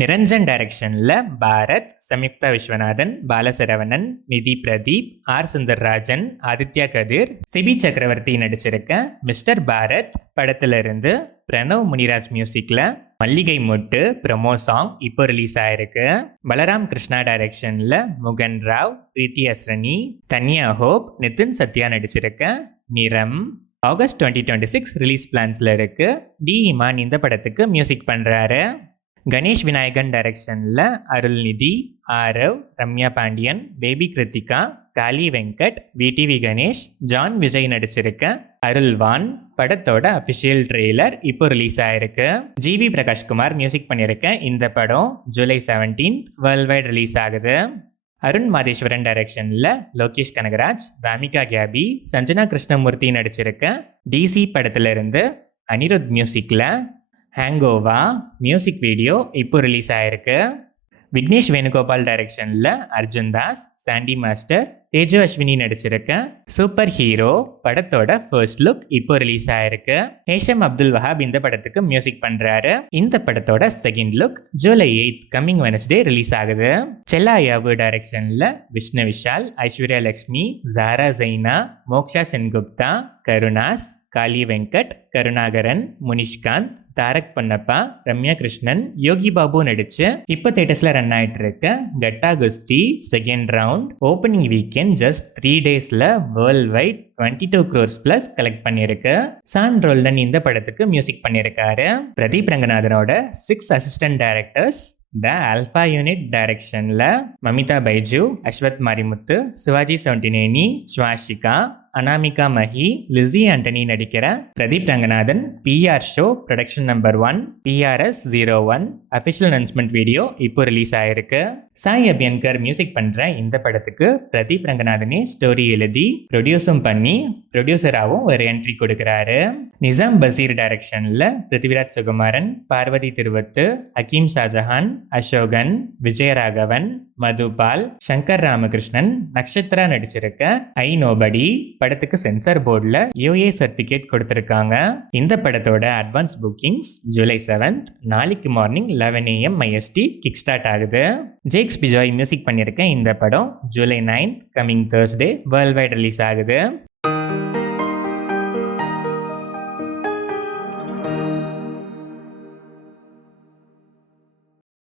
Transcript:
நிரஞ்சன் டைரக்ஷன்ல பாரத், சம்யுக்தா விஸ்வநாதன், பாலசரவணன், நிதி பிரதீப், ஆர் சுந்தர்ராஜன், ஆதித்யா கதிர், சிபி சக்கரவர்த்தி நடிச்சிருக்க மிஸ்டர் பாரத் படத்துல இருந்து பிரணவ் முனிராஜ் மியூசிக்ல மல்லிகை மொட்டு ப்ரமோ சாங் இப்போ ரிலீஸ் ஆயிருக்கு. பலராம் கிருஷ்ணா டைரக்ஷன்ல முகன் ராவ், பிரீத்தி அஸ்ரணி, தன்யா ஹோப், நிதின் சத்யா நடிச்சிருக்க நிறம் ஆகஸ்ட் 2026 ரிலீஸ் பிளான்ஸ்ல இருக்கு. டி இமான் இந்த படத்துக்கு மியூசிக் பண்றாரு. கணேஷ் விநாயகன் டைரக்ஷன்ல அருள்நிதி, ஆரவ், ரம்யா பாண்டியன், பேபி கிருத்திகா, காளி வெங்கட், விடிவி கணேஷ், ஜான் விஜய் நடிச்சிருக்க அருள்வான் படத்தோட அபிஷியல் ட்ரெய்லர் இப்போ ரிலீஸ் ஆயிருக்கு. ஜிவி பிரகாஷ்குமார் மியூசிக் பண்ணியிருக்க இந்த படம் ஜூலை 17 வேர்ல்ட் வைட் ரிலீஸ் ஆகுது. அருண் மாதேஸ்வரன் டைரக்ஷன்ல லோகேஷ் கனகராஜ், வாமிகா கேபி, சஞ்சனா கிருஷ்ணமூர்த்தி நடிச்சிருக்க டிசி படத்துல இருந்து அனிருத் மியூசிக்ல ஹேங்கோவா மியூசிக் வீடியோ இப்போ ரிலீஸ் ஆயிருக்கு. விக்னேஷ் வேணுகோபால் டைரக்ஷன்ல அர்ஜுன் தாஸ், சாண்டி மாஸ்டர், தேஜு அஸ்வினி நடிச்சிருக்க சூப்பர் ஹீரோ படத்தோட ஃபர்ஸ்ட் லுக் இப்போ ரிலீஸ் ஆயிருக்கு. ஹேஷம் அப்துல் வஹாப் இந்த படத்துக்கு மியூசிக் பண்றாரு. இந்த படத்தோட second look July 8 coming Wednesday release ஆகுது. செல்லா யாவு டைரக்ஷன்ல விஷ்ணு விஷால், ஐஸ்வர்யா லட்சுமி, ஜாரா ஜெயினா, மோக்ஷா சென்குப்தா, கருணாஸ், காளி வெங்கட், கருணாகரன், முனிஷ்காந்த், தாரக் பன்னப்பா, ரம்யா கிருஷ்ணன், யோகி பாபு நடிச்சு இப்போ தியேட்டர்ஸ்ல ரன் ஆயிட்டு இருக்க கட்டா குஸ்தி second round opening weekend just 3 டேஸ்ல world wide 22 crores plus collect பண்ணியிருக்கு. சான் ரோல்டன் இந்த படத்துக்கு மியூசிக் பண்ணியிருக்காரு. பிரதீப் ரங்கநாதனோட 6 அசிஸ்டன்ட் டைரக்டர்ஸ் த ஆல்பா யூனிட் டைரக்ஷன்ல மமிதா பைஜு, அஸ்வத் மாரிமுத்து, சிவாஜி செவன்டினேனி, ஸ்வாஷிகா, அனாமிகா மஹி, லிசி ஆண்டனி நடிக்கிற Pradeep Ranganathan PR show production number 1 PRS 01 official announcement video இப்போ ரிலீஸ் ஆயிருக்கு. சாய் அபியன்கர் மியூசிக் பண்ற இந்த படத்துக்கு பிரதீப் ரங்கநாதனே ஸ்டோரி எழுதி ப்ரொடியூஸும் பண்ணி ப்ரொடியூசராகவும் ஒரு என்ட்ரி கொடுக்கிறாரு. நிசாம் பசீர் டைரக்ஷன்ல பிருத்திவிராஜ் சுகுமாரன், பார்வதி திருவத்து, ஹக்கீம் ஷாஜஹான், அசோகன், விஜயராகவன், மதுபால், சங்கர் ராமகிருஷ்ணன், நக்ஷத்ரா நடிச்சிருக்க ஐ நோபடி படத்துக்கு சென்சார் போர்டில் UA சர்டிஃபிகேட் கொடுத்துருக்காங்க. இந்த படத்தோட அட்வான்ஸ் புக்கிங்ஸ் ஜூலை 7 நாளைக்கு morning 11 AM IST kick start ஆகுது. ஜேக்ஸ் பிஜாய் மியூசிக் பண்ணியிருக்க இந்த படம் July 9 coming Thursday world wide release ஆகுது.